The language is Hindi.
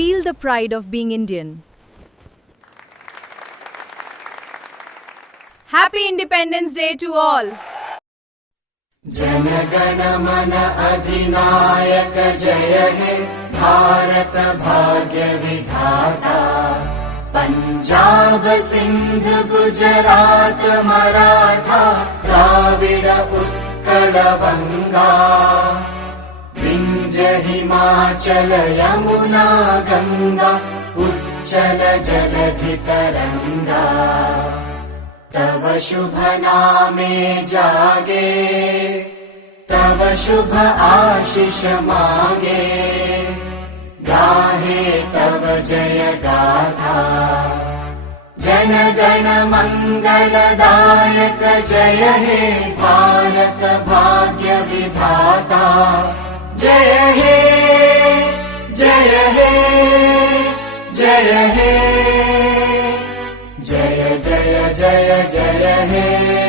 Feel the pride of being Indian. Happy Independence Day to all. Jana Gana मन अधिनायक जय हे भारत भाग्य विधाता। पंजाब सिंध गुजरात मराठा द्राविड उत्कल बंगा। विंध्य हिमाचल यमुना गंगा उच्चल जलधि तरंगा। तव शुभ नामे जागे तव शुभ आशीष मांगे। गाहे तव जय गाथा जन गण मंगलदायक जय हे भारत भाग्य विधाता। जय हे जय हे जय हे जय जय जय जय हे।